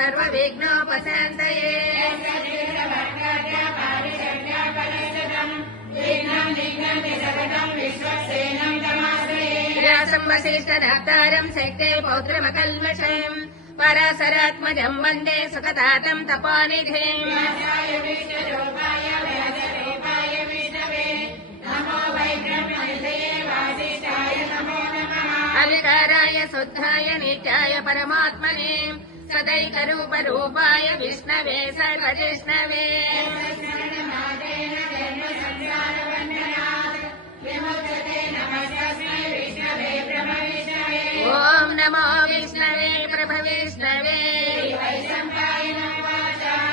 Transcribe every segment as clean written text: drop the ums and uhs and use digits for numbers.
सर्वविघ्नोपशान्तये व्यासं वसिष्ठनप्तारं शक्ते पौत्रमकल्मषम् पराशरात्मजं वन्दे सुखदातं तपोनिधिम् अविकाराय शुद्धाय नित्याय परमात्मने सदैकरूपरूपाय विष्णवे सर्वजिष्णवे ॐ नमो विष्णवे प्रभविष्णवे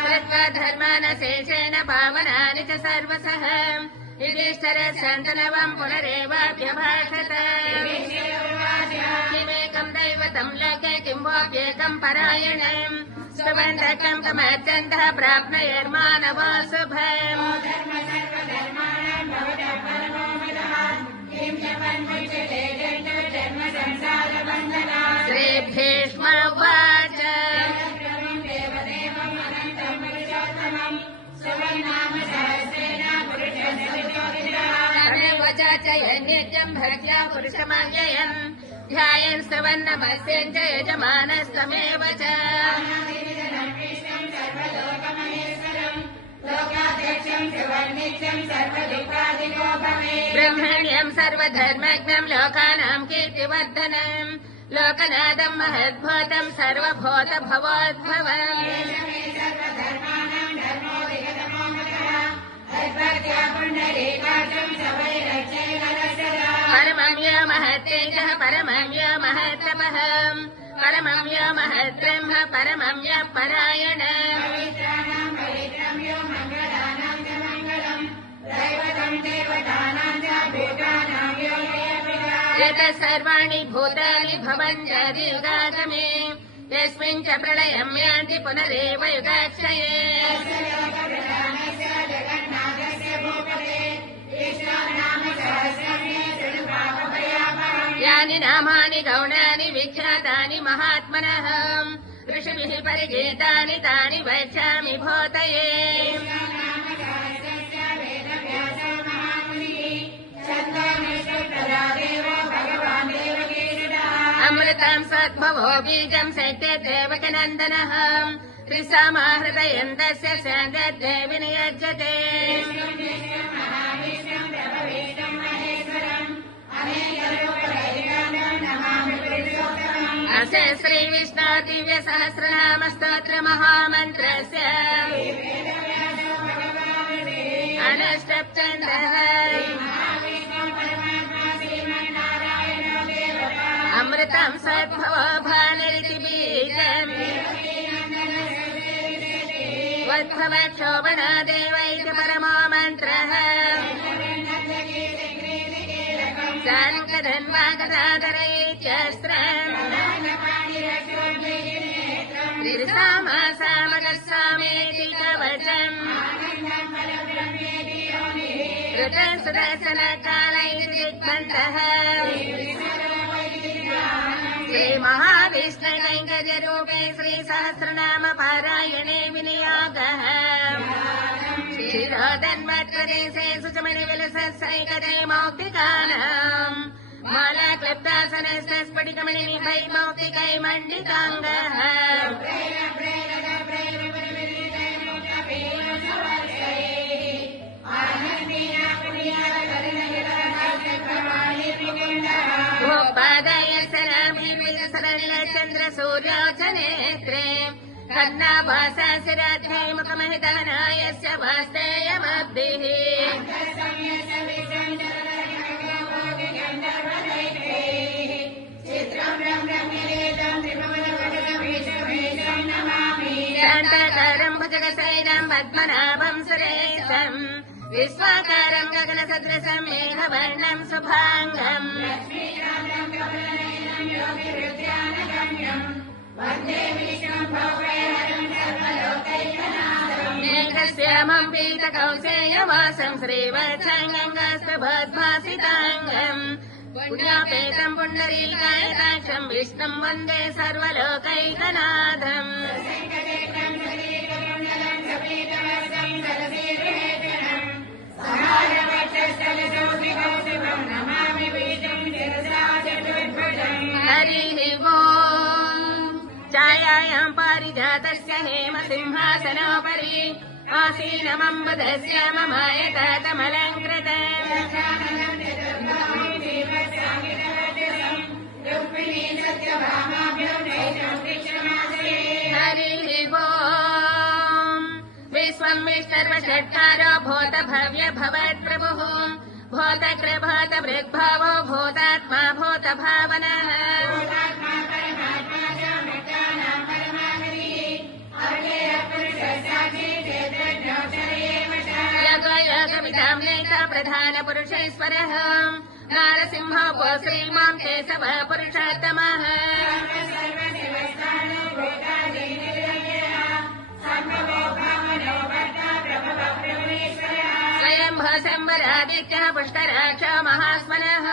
कृत्वा धर्मानशेषेण पावनानि च सर्वशः युधिष्ठिरशन्तनवं पुनरेवाभ्यभाषत किमेकं दैवतं लोके किं वाप्येकं परायणम् सुबन्धकं कमर्चन्तः प्राप्नुयान्मानवा शुभम् श्रीभीष्मोवाच नित्यं भक्त्या पुरुषमव्ययम् ध्यायन् स्तवन्नमस्यन् च यजमानस्तमेव च ब्रह्मण्यं सर्वधर्मज्ञं लोकानां कीर्तिवर्धनम् लोकनाथं महद्भूतं सर्वभूतभवोद्भवम् परमं य महत्तेजः परमं य महत्तपः परमं य महद्ब्रह्म परमं य परायणम् यतः सर्वाणि भूतानि भवन्त्यधिगागमे यस्मिन् च प्रलयं यान्ति पुनरेव युगाक्षये यानि नामानि गौणानि विख्यातानि महात्मनः ऋषिभिः परिगीतानि तानि वक्ष्यामि भूतये अमृतं सद्भवो बीजं शक्ते देवकनन्दनः त्रिसमाहृदयन्तस्य सङ्गद्धे विनियज्यते अस्य श्रीविष्णो दिव्यसहस्रनामस्तोत्रमहामन्त्रस्य अनष्टप्तन्दः अमृतं सद्भवो भानिरिति बीजम् वद्भवक्षोभना देवैति परमो मन्त्रः साङ्कधन्वागदाधरैत्यस्त्रम् त्रिसामासामकस्सामेति कवचम् ऋतसुदर्शनकालैः दिग्बन्धः श्रीमहाविष्णुकैङ्कर्यरूपे श्रीसहस्रनाम पारायणे विनियोगः क्षीरोदन्वत्प्रदेशे सुचमणिविलसत्सैकते मौक्तिकानाम् मालाक्लब्दासनस्य स्फटिकमणिनिभै मौक्तिकै मण्डिताङ्गः चन्द्रसूर्योच नेत्रे कर्णाभासाशिराध्यै मुखमहितनायस्य वास्तेयमब्धिः शान्ताकारं भुजगशयनं पद्मनाभं सुरेशम् विश्वाकारं गगनसदृशं मेघवर्णं शुभाङ्गम् मेघश्यामं पीतकौशेयवासं श्रीवत्सङ्गङ्गास्तभद्भासिताङ्गम् पुण्यापेतम् पुण्डरीकायताक्षम् विष्णुम् वन्दे सर्वलोकैकनाथम् हरिः ओम् छायायाम् पारिजातस्य हेमसिंहासनोपरि आसीनमम्बुधस्य ममायत कमलङ्कृतम् हरिः ओम् विश्वम् विष्णर्वषट्कारो भूत भव्य भवत्प्रभुः भूतकृभूत वृग्भावो भूतात्मा भूत भावनः योगयोगविदाम् नेता प्रधानपुरुषेश्वरः नारसिंहो वो श्रीमान् केशवः पुरुषोत्तमः स्वयंभो शम्बरादित्यः पुष्कराक्ष महास्मनः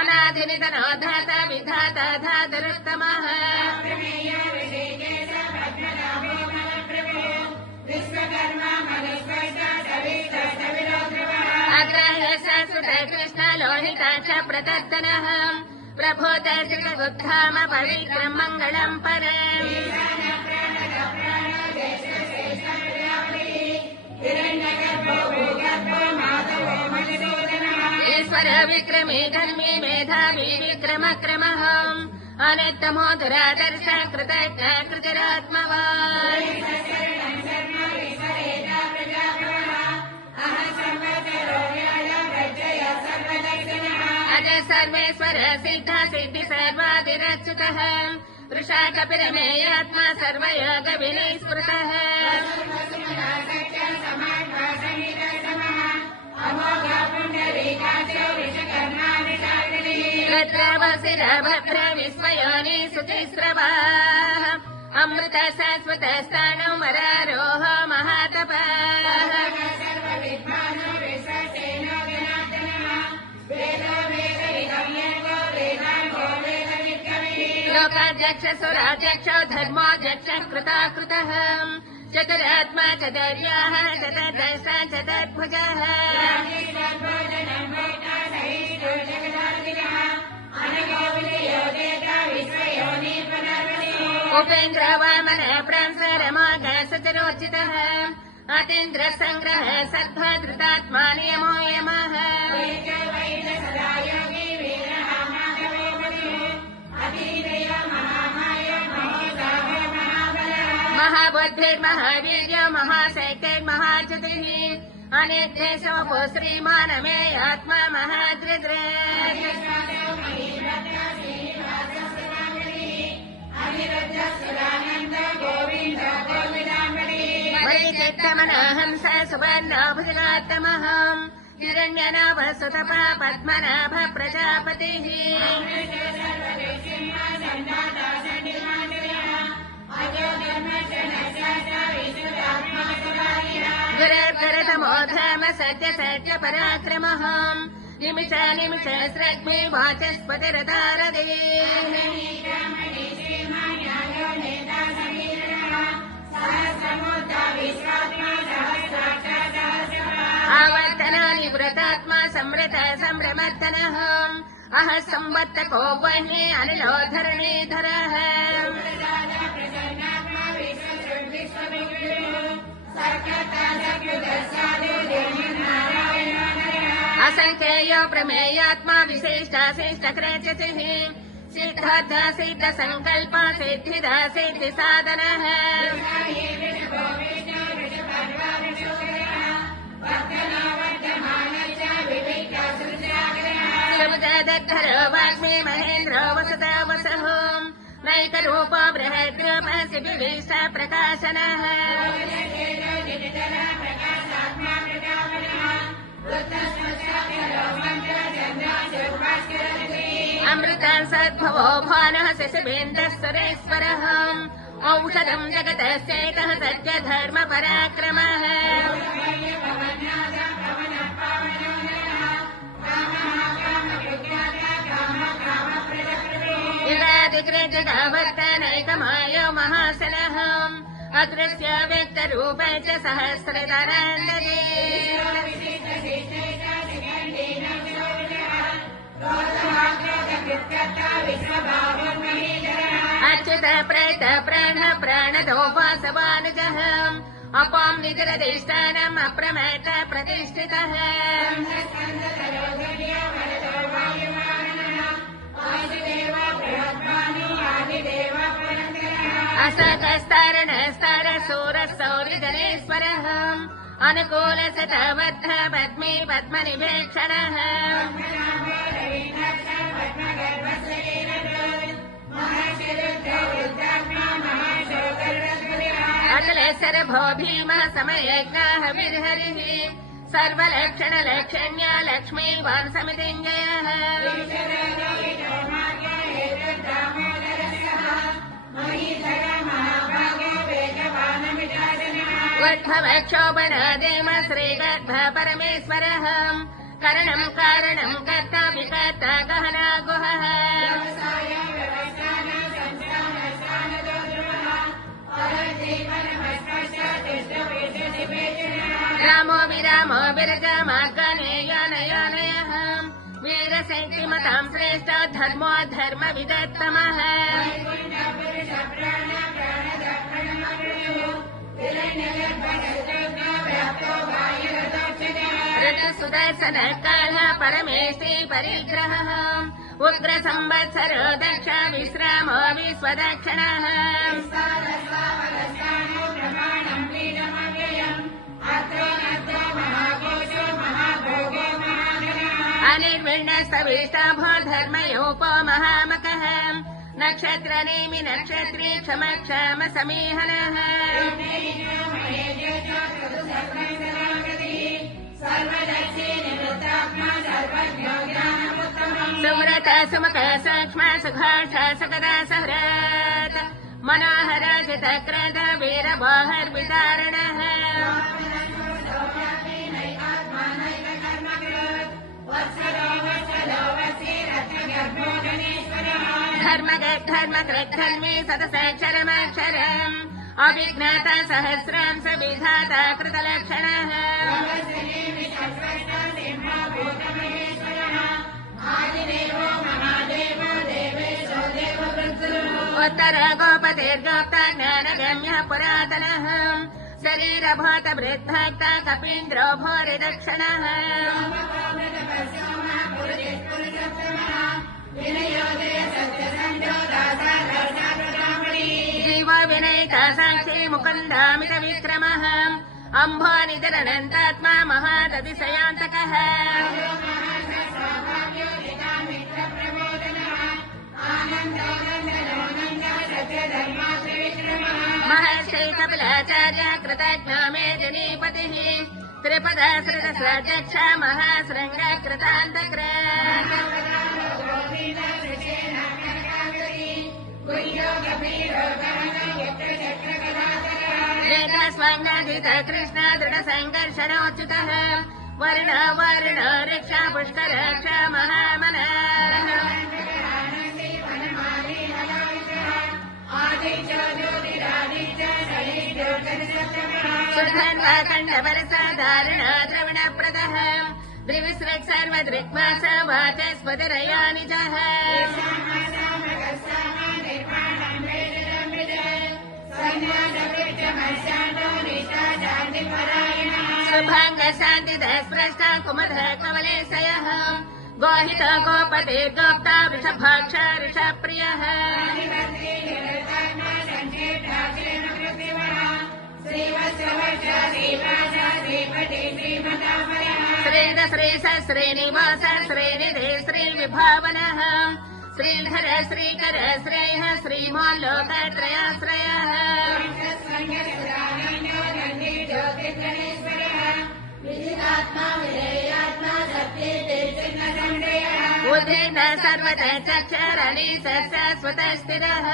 अनादिनिधनो धाता विधाता धातुरुत्तमः अग्राह्य संस्कृत कृष्ण लोहिताक्ष प्रदर्दनः प्रभूत श्रीबुद्धाम पवित्रम् मङ्गलम् परम् ईश्वर विक्रमे धर्मे मेधावी विक्रमक्रमः अनित्यमो दुरादर्श कृतज्ञ कृतिरात्मवान् अजय सर्वेश्वर सिद्ध सिद्धि सर्वादिरच्युतः वृषा कपिरमेयात्मा सर्वयोग विनिस्मृतः रुद्रवसिर भद्र विश्वयोनि सुतिस्रवाः अमृत शाश्वत स्थाणु वरारोह महातपः लोकाध्यक्ष सुराध्यक्ष धर्माध्यक्ष कृताकृतः चतुरात्मा चतुर्याः चतुर्दश चतुर्भुजः उपेन्द्र वामन प्रांस रमाग सचरोचितः अतीन्द्र संग्रह सद्भद्रतात्मा नियमो यमः महाबुद्धिर्महावीर्य महाशक्तिर्महाच्युतिः अनिर्देशोऽपो श्रीमानमे आत्मा महाद्रिद्रेः वैचित्तमनहंस सुवर्णभुजगात्तमहम् हिरण्यनाभ सुतप पद्मनाभ प्रजापतिः गुरुर्गुरुतमो धाम सत्य सत्य पराक्रमः निमिष निमिष स्रग्मि वाचस्पतिरदारदेः आवर्तनानि व्रतात्मा संवृत संभ्रमर्दनः अह संवत्तको वह्नि अनिलो धरणीधरः असंख्येयो प्रमेयात्मा विशिष्टाशिष्टकृत्यतिः सिद्धार्थ सिद्ध संकल्प सिद्धिदा सिद्धि साधनः समुद्रधरो वाग्मी महेन्द्रो वसुत वसुः नैकरूपो बृहद्रूप शिविविश प्रकाशनः अमृतान् सद्भवो भानः शशिवेन्द्रः सुरेश्वरः औषधम् जगतश्चैतः सत्य धर्म पराक्रमः अधिकृत्यवर्तनैकमायो महासनः अदृश्य व्यक्तरूपे च सहस्रतरान्दते अच्युत प्रेत प्राण प्राणदोपासवानुजः अपां निजरधिष्ठानम् अप्रमेत प्रतिष्ठितः असकस्तरणस्तर सूरसौरिजनेश्वरः अनुकूल सतबद्ध पद्मे पद्मनिवेक्षणः अतलेश्वर भो भीमः समयज्ञः विर्हरिः सर्वलक्षणलक्षण्य लक्ष्मीवान् समितिञ्जयः वैक्षोभणादेम श्रीगर्भ परमेश्वरः करणम् कारणम् कर्ता विकर्ता गहना गुहः रामो विरामो विरजमार्गनेयानयानयः वीरशक्तिमताम् श्रेष्ठ धर्मो धर्म विदत्तमः ऋतुसुदर्शन कालः परमेष्टि परिग्रहः उग्र संवत्सरो दक्ष विश्रामो विश्वदक्षिणः अनिर्विण्णस्तविष्टाभो धर्मयोपो महामकः नक्षत्र नेमि नक्षत्री क्षम क्षम समीहनः सुव्रत सुमुख सूक्ष्म सुघोष सुखदा सुहृत् मनोहर जितक्रद वीरबोहर्विदारणः धर्मकृद्धर्मे सतसक्षरमक्षरम् अभिज्ञाता सहस्रांश विधाता कृतलक्षणः उत्तर गोपतिर्गोप्ता ज्ञानगम्यः पुरातनः शरीरभूत वृद्धाक्ता कपीन्द्रो भूरिदक्षिणः जीव विनयिता साक्षी मुकुन्दामित विक्रमः अम्भो निधरनन्तात्मा महादतिशयान्तकः महर्षि कपिलाचार्य कृतज्ञ मे जनीपतिः त्रिपदश्रुतस्राध्यक्ष महाशृङ्ग कृतान्तक्र वेदस्वाङ्गाधित कृष्ण दृढसङ्घर्षणोच्युतः वर्ण वर्ण ऋक्ष पुष्करक्ष महामनः सुधन्वाखण्डवरसाधारण द्रविणप्रदः द्रिविसृक् सर्वदृक्मास वाचस्पतिरया निजः शुभाङ्ग शान्तिदः स्पृष्टा कुमधः कमलेशयः गोहित गोपतिर्गोप्ता वृषभाक्ष ऋषप्रियः श्रीदश्रीश श्रीनिवास श्रीनिधे श्रीविभावनः श्रीधर श्रीकर श्रेयः श्रीमोल्लोकत्रयाश्रयः उद्धेन सर्वतः चक्षरलीशस्वतस्थिरः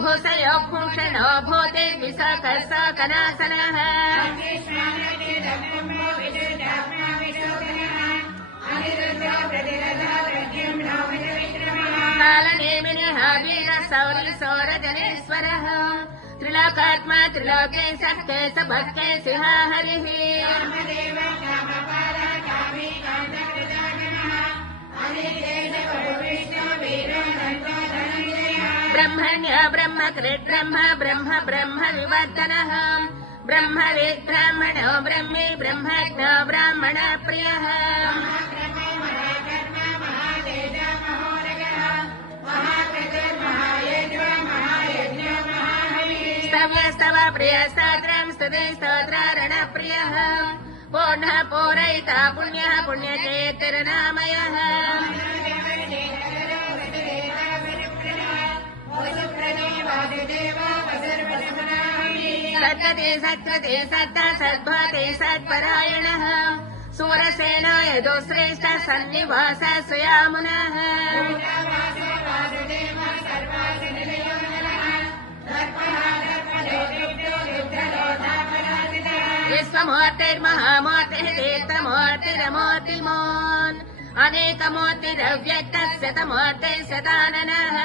भूषयो भूषणो भूते विशाखः साकनासनः कालनेमिनः वीर सौरी सौरजनेश्वरः त्रिलोकात्मा त्रिलोके सत्के सभक्के सिंहा हरिः ब्रह्मण्य ब्रह्मकृत् ब्रह्म ब्रह्म ब्रह्म विवर्धनः ब्रह्मवेद् ब्राह्मणो ब्रह्मे ब्रह्मज्ञो ब्राह्मण प्रियः स्तव्यस्तव प्रिय स्तोत्रम् स्तुति स्तोत्रारण प्रियः पूर्णः पूरयिता पुण्यः पुण्यचेतिर्नामयः सत्कृते सत्कृते सत्ता सद्भवते सत्परायणः सूरसेनाय दोश्रेष्ठ सन्निवास सुयामुनः विश्वमूर्तिर्महामूर्तिः तीर्थमूर्तिरमूर्तिमान् अनेकमूर्तिरव्यक्तः शतमूर्तिः शताननः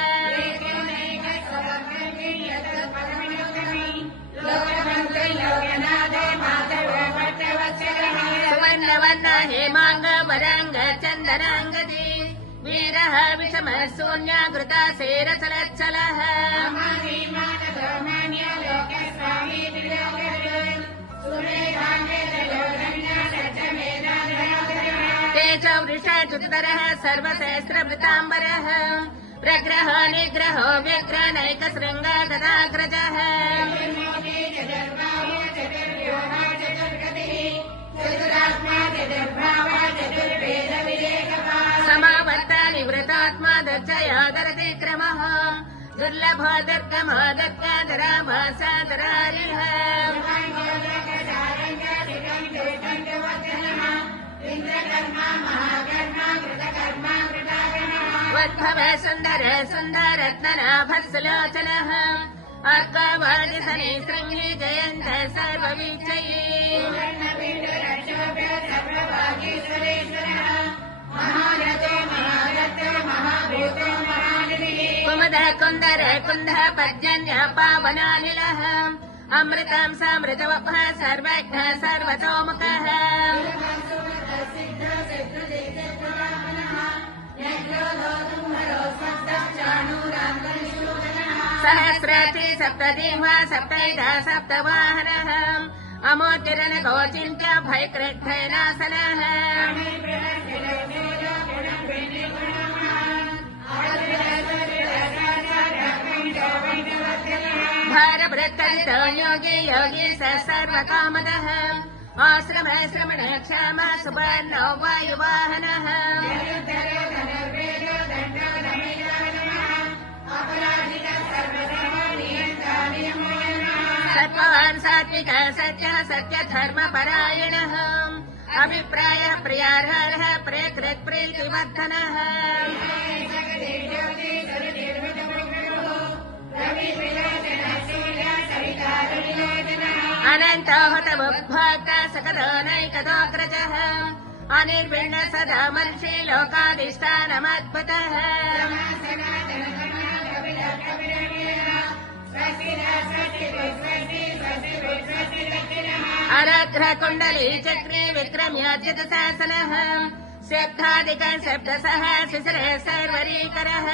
सुवर्णवर्ण हेमांग वरांग चंदनांगदी वीरः विषमः शून्याकृता शेरचलच्चलः तेजो वृषाच्युतधरः सर्वसहस्रवृताम्बरः प्रग्रह निग्रहो व्यग्रनैकशृङ्ग गदाग्रजः समावर्ता निवृतात्मा दर्शयादरति क्रमः दुर्लभो दुर्गमो दुर्गाधरामः सादरारिः वद्भव सुन्दर सुन्दरत्ननाभस्सुलोचनः अर्कवादिसने शृङ्गी जयन्त सर्ववीक्षये कुमुद कुन्दर कुन्द पर्जन्य पावनानिलः अमृतं समृतवपः सर्वज्ञ सर्वतोमुखः सहस्राति सप्तदेवा सप्तैधा सप्तवाहनः अमोतिरनगोचिन्त्य भयकृद्धयनासनः भारभृत्तरितो योगी योगी स सर्वकामदः आश्रम श्रमण क्षम सुवर्णो वायुवाहनः सत्त्ववान् सात्विक सत्यः सत्यधर्मपरायणः अभिप्रायः प्रियार्हः प्रियकृत् प्रीतिवर्धनः अनन्तो हुतमुद्भोक्त सकलोनैकतोऽग्रजः अनिर्विण्ण सदा मर्षि लोकाधिष्ठानमद्भुतः अरग्र कुण्डली चक्रे विक्रम्यार्जित शासनः शब्दादिक शब्दसः शिशिरे सर्वरीकरः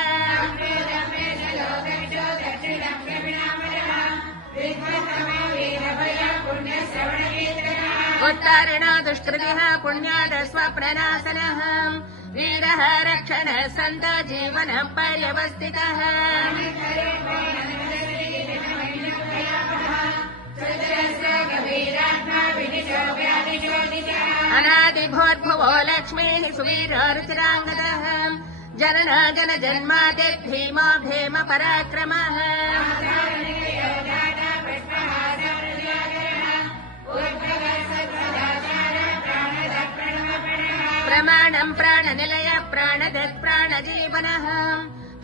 उत्तारण दुष्कृतिः पुण्याद स्वप्रनाशनः वीरः रक्षण सन्त जीवनं पर्यवस्थितः अनादिभूर्भुवो लक्ष्मीः सुवीरो रुचिराङ्गदः जनन जन जन्मादिर्भीमो भीम पराक्रमः प्रमाणं प्राणनिलय प्राणदत् प्राणजीवनः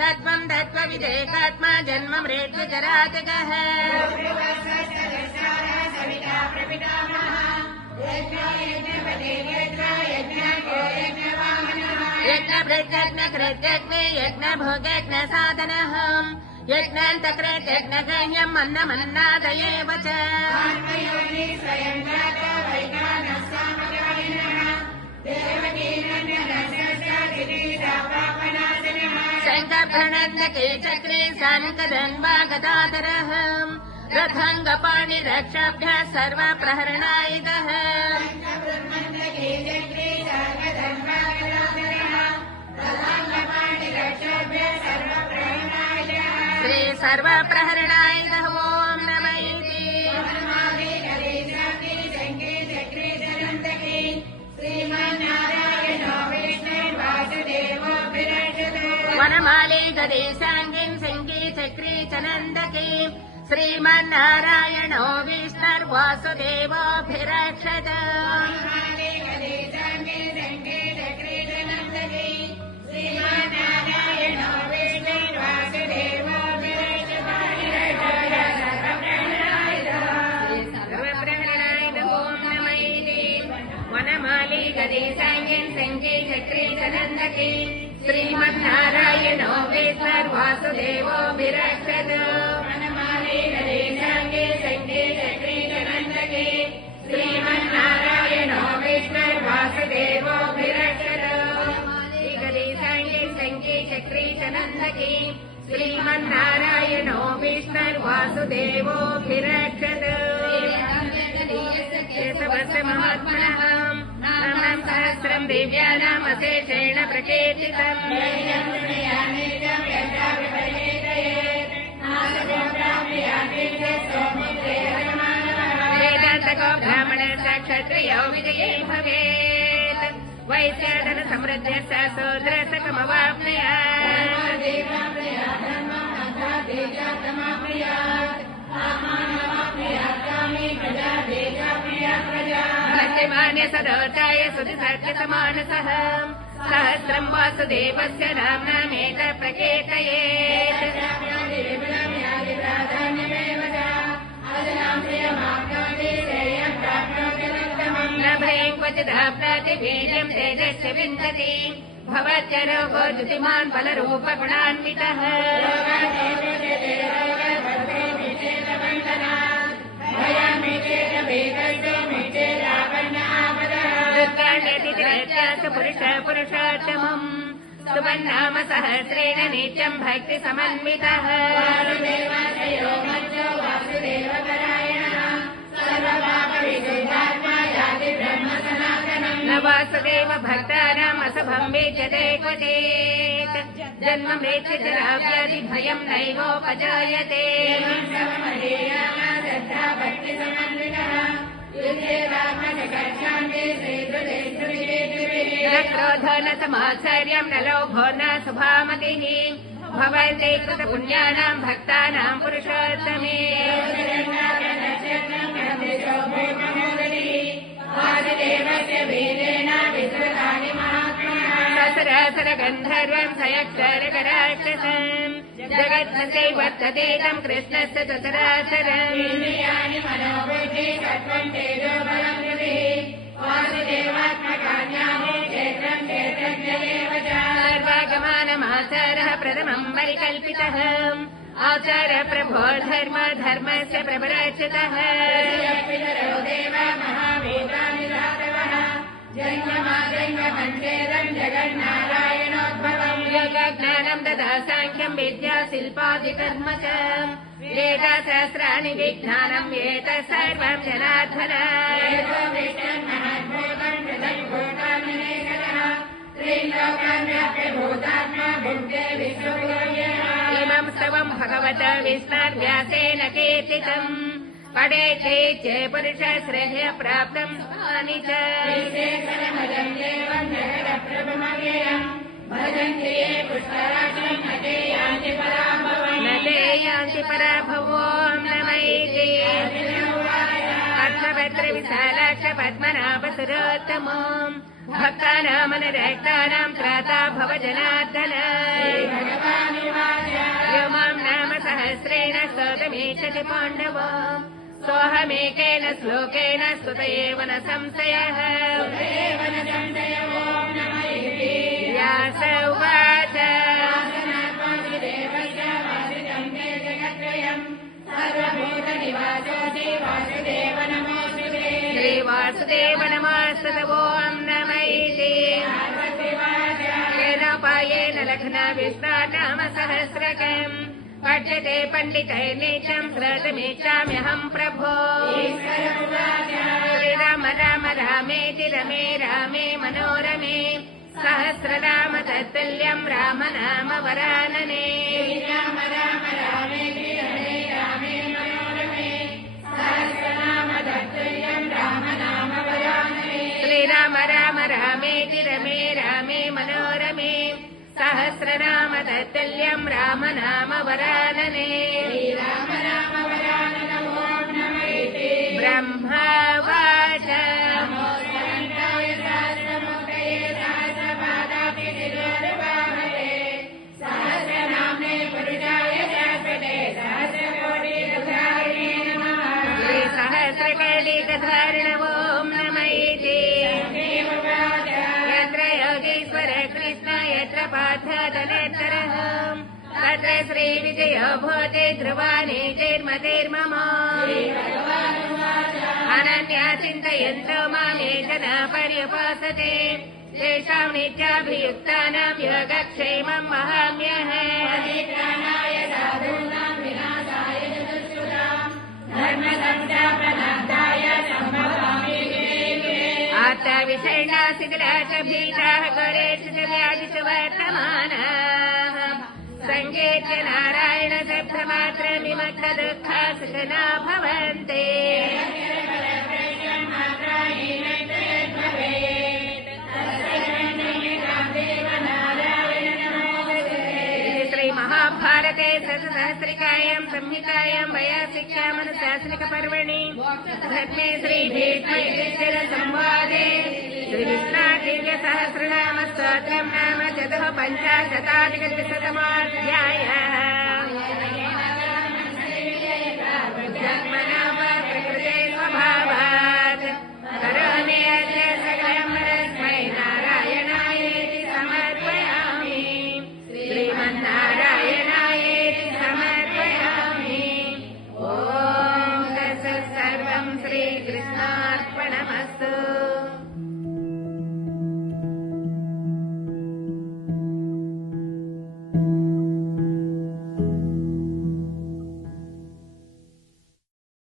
तत्त्वं तत्त्वविदेकात्मा जन्म मृत्युजराजगः यज्ञ भृत्यज्ञ कृत्यज्ञ यज्ञ भोगज्ञ साधनः यज्ञान्तकृत्यज्ञगण्यम् अन्नमन्नादयेव च शङ्खप्रणन्दके चक्रे साङ्कदन्वा गदाधरः रथाङ्गपाणिरक्षाभ्यः सर्वप्रहरणायुधः श्री सर्वप्रहरणायुधः ॐ नमः इति वनमाले गदेशाङ्गीं शङ्गी चक्री च नन्दकी श्रीमन्नारायणो विष्णुर्वासुदेवोऽभिरक्षत वनमाली गदेशाङ्गीं शङ्गी चक्री च नन्दकी श्रीमन्नारायणो विष्णुर्वासुदेवोऽभिरक्षत वनमाली गदेशाङ्गे शङ्गे चक्री च नन्दकी श्रीमन्नारायणो विष्णुर्वासुदेवोऽभिरक्षत गदेशाङ्गे शङ्गे चक्री च नन्दकी श्रीमन्नारायणो विष्णुर्वासुदेवोऽभिरक्षत महात्मनः नाम सहस्रम् दिव्यानाम् अशेषेण प्रकीर्तितम् वेदान्तको ब्राह्मणः क्षत्रियो विजयी भवेत् वैश्याधन समृद्धस्य शूद्रसकमवाप्नुयात् भक्तिमान्य सदोचाय सुधिसर्गसमानसः सहस्रम् वासुदेवस्य नाम्नामेत प्रकीर्तयेत् न भयं क्वचिदाप्नोति वीर्यं तेजश्च विन्दति भवत्यरोगो द्युतिमान् बलरूपगुणान्वितः पुरुषोत्तमम् सुवन्नाम सहस्रेण नित्यम् भक्ति समन्वितः न वासुदेव भक्तानाम् असभम् विद्यते क्वचित् जन्म मृत्यु जराव्याधि भयम् नैवोपजायते न क्रोधो न समाश्चर्यम् न लोभो न शुभामतिः भवन्ते कृतपुण्यानाम् भक्तानाम् पुरुषोत्तमे ससरासर गन्धर्वम् सयक्षरकराक्षसम् जगत्मते वर्तते तम् कृष्णस्य ससरासरम् सर्वागमानमाचारः प्रथमम् परिकल्पितः आचार प्रभो धर्मस्य प्रपराचितः योगज्ञानम् ददा साङ्ख्यम् विद्या शिल्पादिकर्म च वेदाशास्त्राणि विज्ञानम् एतत् सर्वम् जनार्दन इमम् स्तवम् भगवता विष्णुर्व्यासेन कीर्तितम् पठेत् पुरुष श्रेय प्राप्तम् च न ते यान्ति पराभवो नमैते अर्थभद्रविशालाक्ष पद्मनाभसुरोत्तमो भक्तानामनुरक्तानाम् त्राता भव जनार्दन यो माम् नाम सहस्रेण स्तोतमीच्छति पाण्डव सोऽहमेकेन श्लोकेन स्तुत एव न संशयः व्यास उवाच श्रीवासुदेव नमोऽस्तु ॐ नम इति तेनोपायेन लग्नविस्तारनाम सहस्रकम् पठ्यते पण्डितैर्नित्यम् श्रोतुमिच्छाम्यहम् प्रभो श्रीराम राम रामेति रमे रामे मनोरमे सहस्रनाम तत्तुल्यम् राम नाम वरानने राम राम रामेति रमे रामे मनोरमे सहस्रनाम तत्तुल्यम् राम नाम वरानने श्रीराम राम रामेति रमे रामे मनोरमे सहस्रनाम तत्तुल्यम् राम नाम वरानने राम राम वरानन ॐ नम इति ब्रह्मवाच सहस्रकलिकधारिण ॐ नम इति यत्र योगीश्वर कृष्ण यत्र पार्थतनेतरः तत्र श्रीविजयो भूते ध्रुवाणि चैर्मतिर्मम अनन्या चिन्तयन्तो मामे जना पर्युपासते तेषाम् नित्याभियुक्तानाम् योगक्षेमम् वहाम्यः आत्मविषण्णा शिथिला च भीताः करेषु च व्याधिषु वर्तमानाः सङ्केत्य नारायण शब्दमात्रमिमत्तदुःखा सुखना भवन्ते श्रीमहाभारते सहस्रिकायां संहितायां वयासिक्यामनुशासनिकपर्वणि धर्मे श्रीभीष्मयुधिष्ठिरसंवादे श्रीकृष्णादिव्यसहस्रनामस्तोत्रम् नाम चतुःपञ्चाशताधिकद्विशतमाध्यायः जन्मनाम प्रकृते स्वभावात् करोमि अद्य सकलं परस्मै नारायणायेति समर्पयामि श्रीमन्नारायणायेति समर्पयामि ॐ तत्सत् सर्वं श्रीकृष्णार्पणमस्तु।